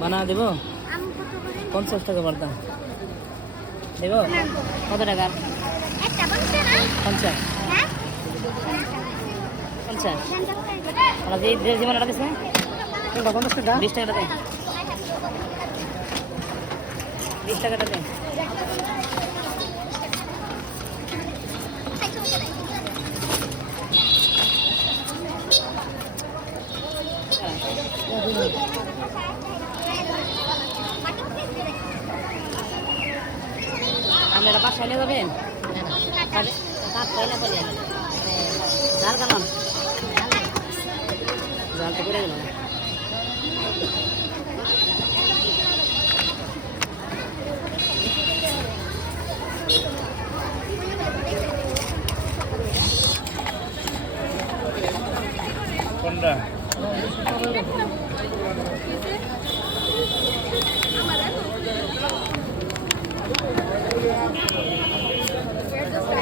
বানা দেব 50 টাকা বার্তা দেব কত টাকা? 50 50 আর এই ড্রেস জীবন এটা দিছে 50 টাকা 20 টাকা দে 20 টাকাটা দে আপনারা বাসায় নিয়ে যাবেন জাল কেমন জাল তো করে গেল কোনটা